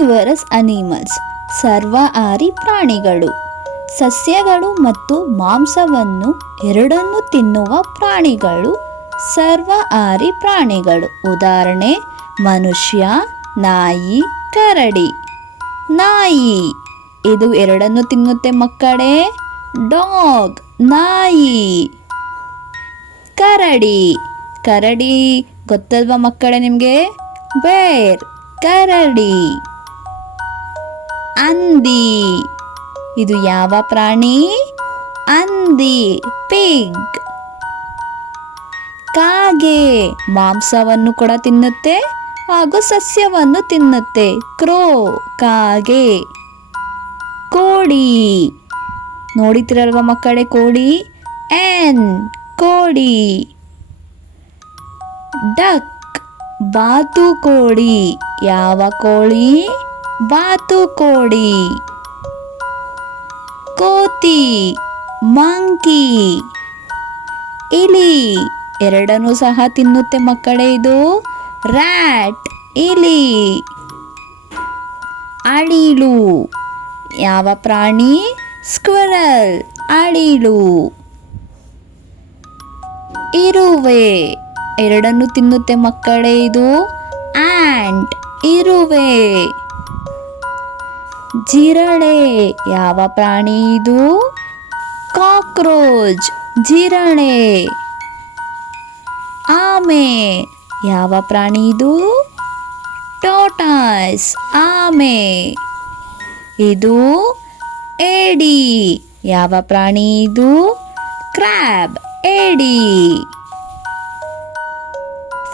ಓಮ್ನಿವರಸ್ animals ಸರ್ವಾಹಾರಿ ಪ್ರಾಣಿಗಳು. ಸಸ್ಯಗಳು ಮತ್ತು ಮಾಂಸವನ್ನು ಎರಡನ್ನೂ ತಿನ್ನುವ ಪ್ರಾಣಿಗಳು ಸರ್ವಾಹಾರಿ ಪ್ರಾಣಿಗಳು. ಉದಾಹರಣೆ ಮನುಷ್ಯ, ನಾಯಿ, ಕರಡಿ. ನಾಯಿ ಇದು ಎರಡನ್ನೂ ತಿನ್ನುತ್ತೆ ಮಕ್ಕಳೇ. ಡಾಗ್ ನಾಯಿ. ಕರಡಿ ಕರಡಿ ಗೊತ್ತಲ್ವಾ ಮಕ್ಕಳೇ ನಿಮಗೆ? ಬೇರ್ ಕರಡಿ. ಹಂದಿ ಇದು ಯಾವ ಪ್ರಾಣಿ? ಹಂದಿ ಪಿಗ್. ಕಾಗೆ ಮಾಂಸವನ್ನು ಕೂಡ ತಿನ್ನುತ್ತೆ ಹಾಗೂ ಸಸ್ಯವನ್ನು ತಿನ್ನುತ್ತೆ. ಕ್ರೋ ಕಾಗೆ. ಕೋಳಿ ನೋಡಿತಿರಲ್ವ ಮಕ್ಕಳೇ ಕೋಳಿ? ಎನ್ ಕೋಳಿ. ಡಕ್ ಬಾತುಕೋಳಿ ಯಾವ ಕೋಳಿ? ಬಾತುಕೋಳಿ. ಕೋತಿ ಮಂಕಿ. ಇಲಿ ಎರಡನ್ನೂ ಸಹ ತಿನ್ನುತ್ತೆ ಮಕ್ಕಳೇ ಇದು. ರ್ಯಾಟ್ ಇಲಿ. ಅಳಿಲು ಯಾವ ಪ್ರಾಣಿ? ಸ್ಕ್ವಿರಲ್ ಅಳಿಲು. ಇರುವೆ ಎರಡನ್ನು ತಿನ್ನುತ್ತೆ ಮಕ್ಕಳೇ ಇದು. ಆಂಟ್ ಇರುವೆ. ಜಿರಳೆ ಯಾವ ಪ್ರಾಣಿ ಇದು? ಕಾಕ್ರೋಚ್ ಜಿರಳೆ. ಆಮೆ ಯಾವ ಪ್ರಾಣಿ ಇದು? ಟಾರ್ಟಾಯ್ಸ್ ಆಮೆ. ಇದು ಏಡಿ ಯಾವ ಪ್ರಾಣಿ ಇದು? ಕ್ರ್ಯಾಬ್ ಏಡಿ.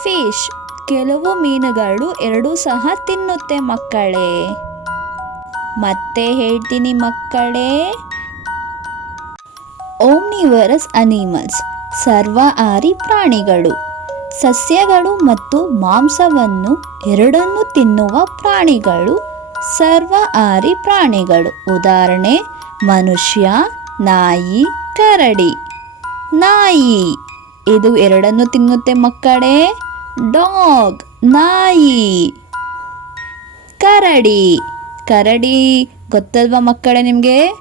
ಫಿಶ್ ಕೆಲವು ಮೀನುಗಳು ಎರಡೂ ಸಹ ತಿನ್ನುತ್ತೆ ಮಕ್ಕಳೇ. ಮತ್ತೆ ಹೇಳ್ತೀನಿ ಮಕ್ಕಳೇ. ಓಮ್ನಿವರಸ್ ಅನಿಮಲ್ಸ್ ಸರ್ವಾಹಾರಿ ಪ್ರಾಣಿಗಳು. ಸಸ್ಯಗಳು ಮತ್ತು ಮಾಂಸವನ್ನು ಎರಡನ್ನೂ ತಿನ್ನುವ ಪ್ರಾಣಿಗಳು ಸರ್ವಾಹಾರಿ ಪ್ರಾಣಿಗಳು. ಉದಾಹರಣೆ ಮನುಷ್ಯ, ನಾಯಿ, ಕರಡಿ. ನಾಯಿ ಇದು ಎರಡನ್ನೂ ತಿನ್ನುತ್ತೆ ಮಕ್ಕಳೇ. ಡಾಗ್ ನಾಯಿ. ಕರಡಿ ಕರಡಿ ಗೊತ್ತಲ್ವಾ ಮಕ್ಕಳೇ ನಿಮಗೆ?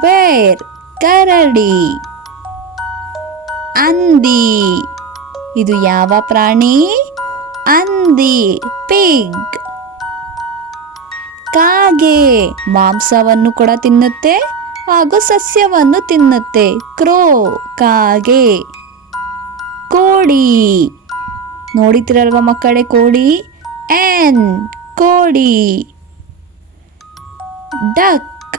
ಬೇರ್ ಕರಡಿ. ಹಂದಿ ಇದು ಯಾವ ಪ್ರಾಣಿ? ಹಂದಿ ಪಿಗ್. ಕಾಗೆ ಮಾಂಸವನ್ನು ಕೂಡ ತಿನ್ನುತ್ತೆ ಹಾಗೂ ಸಸ್ಯವನ್ನು ತಿನ್ನುತ್ತೆ. ಕ್ರೋ ಕಾಗೆ. ಕೋಳಿ ನೋಡಿತಿರಲ್ವ ಮಕ್ಕಳೇ ಕೋಳಿ? ಎನ್ ಕೋಳಿ. ಡಕ್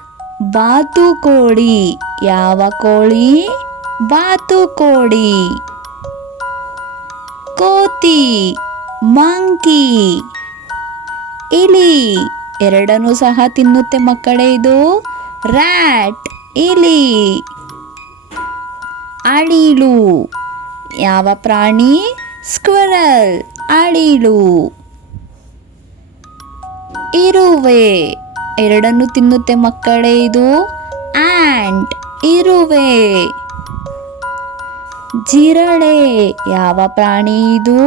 ಬಾತುಕೋಳಿ ಯಾವ ಕೋಳಿ? ಬಾತುಕೋಳಿ. ಕೋತಿ ಮಂಕಿ. ಇಲಿ ಎರಡನ್ನೂ ಸಹ ತಿನ್ನುತ್ತೆ ಮಕ್ಕಳೇ ಇದು. ರ್ಯಾಟ್ ಇಲಿ. ಅಳಿಲು ಯಾವ ಪ್ರಾಣಿ? ಸ್ಕ್ವಿರಲ್ ಅಳಿಲು. ಇರುವೆ ಎರಡನ್ನು ತಿನ್ನುತ್ತೆ ಮಕ್ಕಳೇ ಇದು. ಆಂಟ್ ಇರುವೆ. ಜಿರಳೆ ಯಾವ ಪ್ರಾಣಿ ಇದು?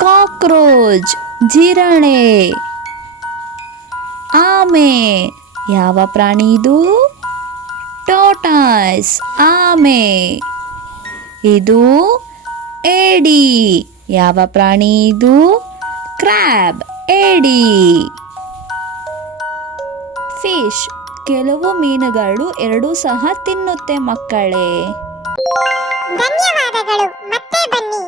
ಕಾಕ್ರೋಚ್ ಜಿರಳೆ. ಆಮೆ ಯಾವ ಪ್ರಾಣಿ ಇದು? ಟಾರ್ಟಾಯ್ಸ್ ಆಮೆ. ಇದು ಏಡಿ ಯಾವ ಪ್ರಾಣಿ ಇದು? ಕ್ರ್ಯಾಬ್ ಏಡಿ. ಫಿಶ್ ಕೆಲವು ಮೀನುಗಳು ಎರಡೂ ಸಹ ತಿನ್ನುತ್ತೆ ಮಕ್ಕಳೇ. ಧನ್ಯವಾದಗಳು. ಮತ್ತೆ ಬನ್ನಿ.